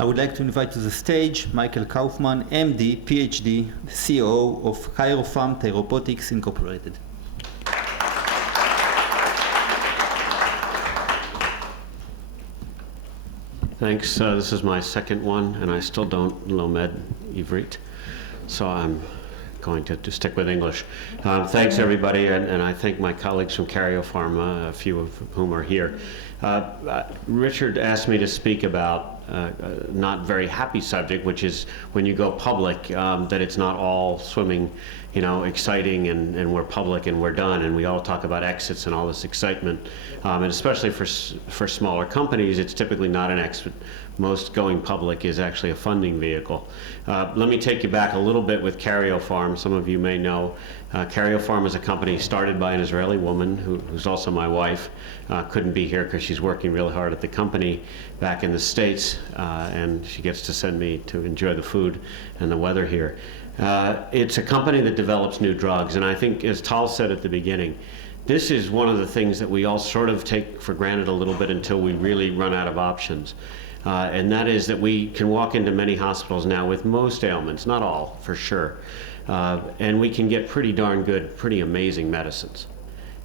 I would like to invite to the stage Michael Kauffman, MD, PhD, the CEO of Karyopharm Therapeutics Incorporated. Thanks. This is my second one, and I still don't Lomed Ivrit, so I'm going to stick with English. Thanks, everybody, and I thank my colleagues from Karyopharm, a few of whom are here. Richard asked me to speak about a not very happy subject, which is when you go public, that it's not all swimming, exciting, and we're public and we're done, and we all talk about exits and all this excitement. And especially for smaller companies, it's typically not an exit. Most going public is actually a funding vehicle. Let me take you back a little bit with Karyopharm. Some of you may know Karyopharm is a company started by an Israeli woman who's also my wife. Couldn't be here because she's working really hard at the company back in the States, and she gets to send me to enjoy the food and the weather here. It's a company that develops new drugs, and I think, as Tal said at the beginning, this is one of the things that we all sort of take for granted a little bit until we really run out of options. And that is that we can walk into many hospitals now with most ailments, not all, for sure, and we can get pretty darn good, pretty amazing medicines.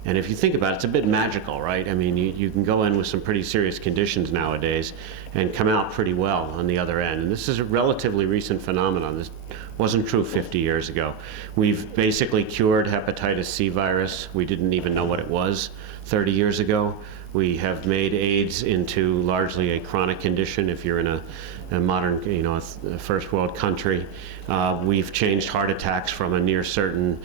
And if you think about it, it's a bit magical, right? I mean, you can go in with some pretty serious conditions nowadays and come out pretty well on the other end. And this is a relatively recent phenomenon. This wasn't true 50 years ago. We've basically cured hepatitis C virus. We didn't even know what it was 30 years ago. We have made AIDS into largely a chronic condition if you're in a modern, a first world country. We've changed heart attacks from a near certain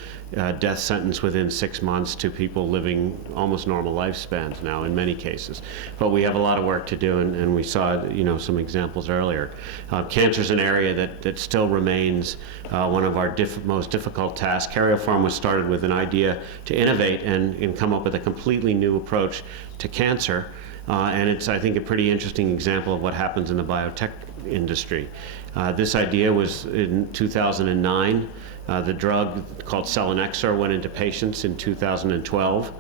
death sentence within 6 months to people living almost normal lifespans now in many cases. But we have a lot of work to do, and we saw some examples earlier. Cancer is an area that still remains one of our most difficult tasks. Karyopharm was started with an idea to innovate and come up with a completely new approach to cancer. And it's, I think, a pretty interesting example of what happens in the biotech industry. This idea was in 2009. The drug called selinexor went into patients in 2012.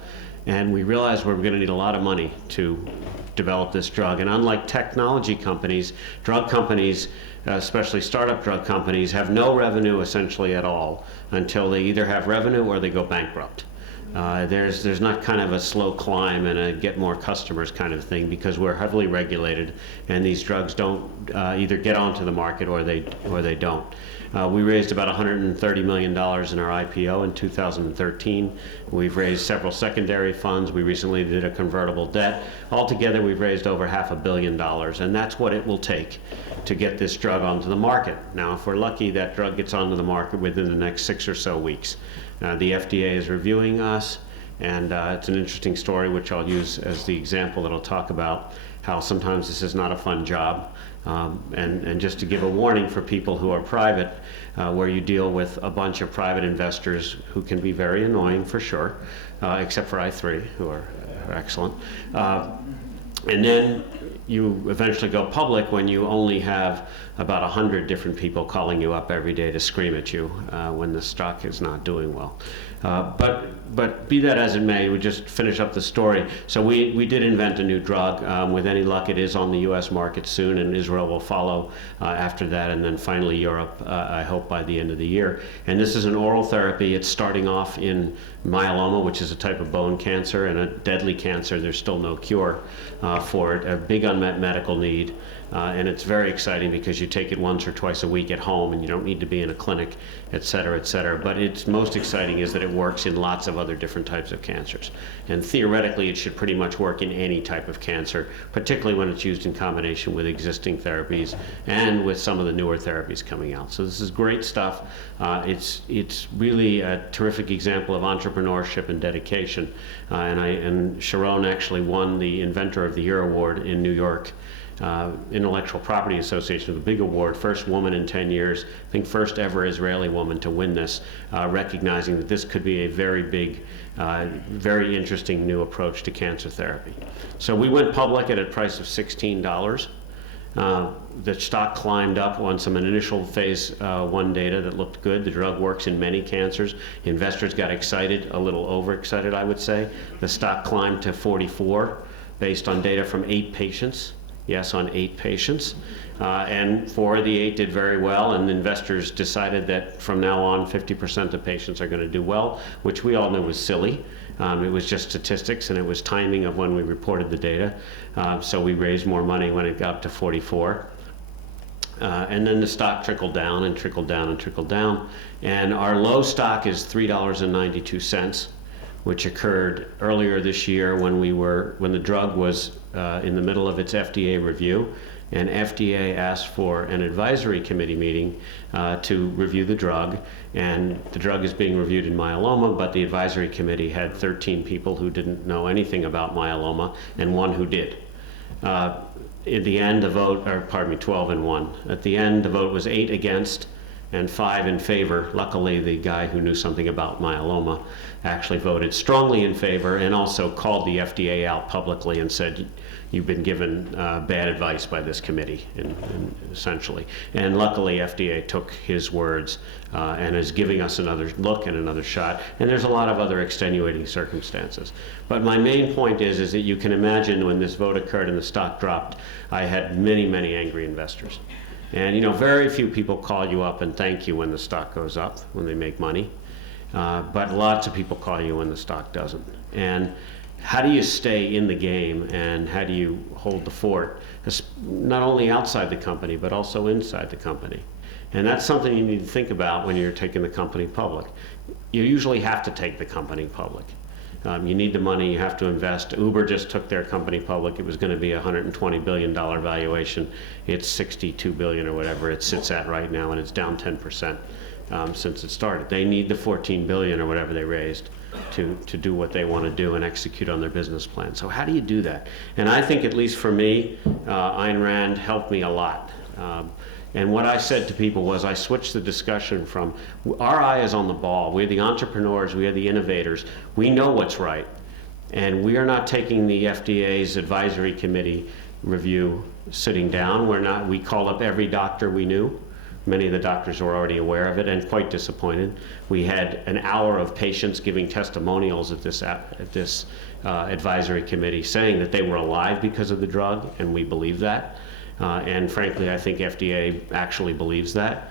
And we realized we were going to need a lot of money to develop this drug. And unlike technology companies, drug companies, especially startup drug companies, have no revenue essentially at all until they either have revenue or they go bankrupt. There's not kind of a slow climb and a get more customers kind of thing, because we're heavily regulated and these drugs don't either get onto the market or they don't. We raised about $130 million in our IPO in 2013. We've raised several secondary funds. We recently did a convertible debt. Altogether, we've raised over $500 million, and that's what it will take to get this drug onto the market. Now, if we're lucky, that drug gets onto the market within the next 6 or so weeks. The FDA is reviewing us, and it's an interesting story, which I'll use as the example that I'll talk about, how sometimes this is not a fun job. And just to give a warning for people who are private, where you deal with a bunch of private investors who can be very annoying for sure, except for I3, who are excellent. And then you eventually go public when you only have about 100 different people calling you up every day to scream at you when the stock is not doing well. But be that as it may, we just finish up the story. So we did invent a new drug. With any luck, it is on the US market soon, and Israel will follow after that, and then finally Europe, I hope by the end of the year. And this is an oral therapy. It's starting off in myeloma, which is a type of bone cancer and a deadly cancer. There's still no cure for it, a big unmet medical need. And it's very exciting because you take it once or twice a week at home and you don't need to be in a clinic, et cetera, et cetera. But it's most exciting is that it works in lots of other different types of cancers. And theoretically, it should pretty much work in any type of cancer, particularly when it's used in combination with existing therapies and with some of the newer therapies coming out. So this is great stuff. It's really a terrific example of entrepreneurship and dedication. And Sharon actually won the Inventor of the Year award in New York. Intellectual Property Association, the big award, first woman in 10 years, I think first ever Israeli woman to win this, recognizing that this could be a very big, very interesting new approach to cancer therapy. So we went public at a price of $16. The stock climbed up on some initial phase 1 data that looked good. The drug works in many cancers. Investors got excited, a little overexcited, I would say. The stock climbed to 44 based on data from 8 patients yes, on 8 patients. And 4 of the 8 did very well, and investors decided that from now on 50% of patients are going to do well, which we all knew was silly. It was just statistics, and it was timing of when we reported the data. So we raised more money when it got up to 44. And then the stock trickled down and trickled down and trickled down. And our low stock is $3.92, which occurred earlier this year when the drug was in the middle of its FDA review. And FDA asked for an advisory committee meeting to review the drug. And the drug is being reviewed in myeloma, but the advisory committee had 13 people who didn't know anything about myeloma and 1 who did. At the end, the vote, 12 and 1. At the end, the vote was 8 against and 5 in favor. Luckily, the guy who knew something about myeloma actually voted strongly in favor and also called the FDA out publicly and said, you've been given bad advice by this committee, essentially. And luckily, FDA took his words and is giving us another look and another shot. And there's a lot of other extenuating circumstances. But my main point is that you can imagine when this vote occurred and the stock dropped, I had many, many angry investors. And you know, very few people call you up and thank you when the stock goes up, when they make money. But lots of people call you when the stock doesn't. And how do you stay in the game, and how do you hold the fort, not only outside the company, but also inside the company? And that's something you need to think about when you're taking the company public. You usually have to take the company public. You need the money, you have to invest. Uber just took their company public. It was going to be a $120 billion valuation. It's $62 billion or whatever it sits at right now, and it's down 10% since it started. They need the $14 billion or whatever they raised to do what they want to do and execute on their business plan. So how do you do that? And I think, at least for me, Ayn Rand helped me a lot. And what I said to people was, I switched the discussion from, our eye is on the ball. We're the entrepreneurs, we are the innovators. We know what's right. And we are not taking the FDA's advisory committee review sitting down. We called up every doctor we knew. Many of the doctors were already aware of it and quite disappointed. We had an hour of patients giving testimonials at this advisory committee saying that they were alive because of the drug, and we believe that. And frankly, I think FDA actually believes that.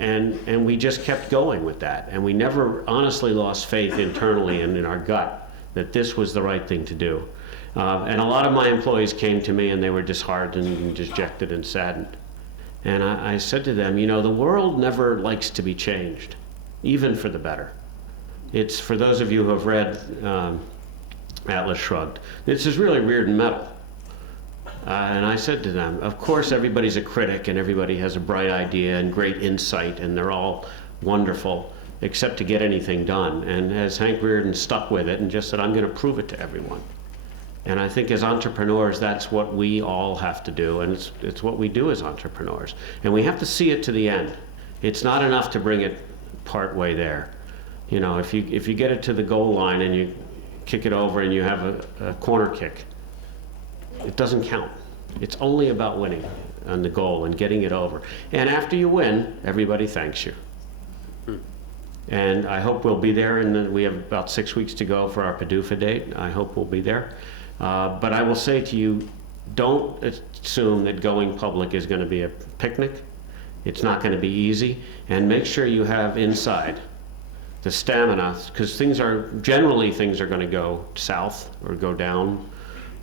And we just kept going with that. And we never honestly lost faith internally and in our gut that this was the right thing to do. And a lot of my employees came to me and they were disheartened and dejected and saddened. And I said to them, you know, the world never likes to be changed, even for the better. It's, for those of you who have read Atlas Shrugged, this is really Reardon Metal. And I said to them, of course everybody's a critic and everybody has a bright idea and great insight and they're all wonderful, except to get anything done. And as Hank Reardon stuck with it and just said, I'm going to prove it to everyone. And I think as entrepreneurs, that's what we all have to do, and it's what we do as entrepreneurs. And we have to see it to the end. It's not enough to bring it part way there. You know, if you get it to the goal line and you kick it over and you have a corner kick, it doesn't count. It's only about winning on the goal and getting it over. And after you win, everybody thanks you. And I hope we'll be there, and we have about 6 weeks to go for our PDUFA date. I hope we'll be there. But I will say to you, don't assume that going public is going to be a picnic. It's not going to be easy. And make sure you have inside the stamina, because things are going to go south or go down,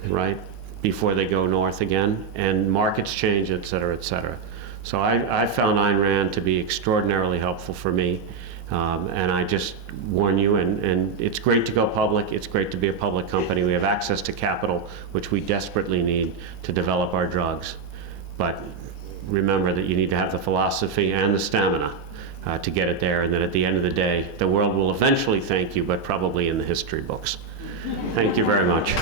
right, before they go north again. And markets change, et cetera, et cetera. So I found Ayn Rand to be extraordinarily helpful for me. And I just warn you, and it's great to go public. It's great to be a public company. We have access to capital, which we desperately need to develop our drugs. But remember that you need to have the philosophy and the stamina to get it there, and that at the end of the day, the world will eventually thank you, but probably in the history books. Thank you very much.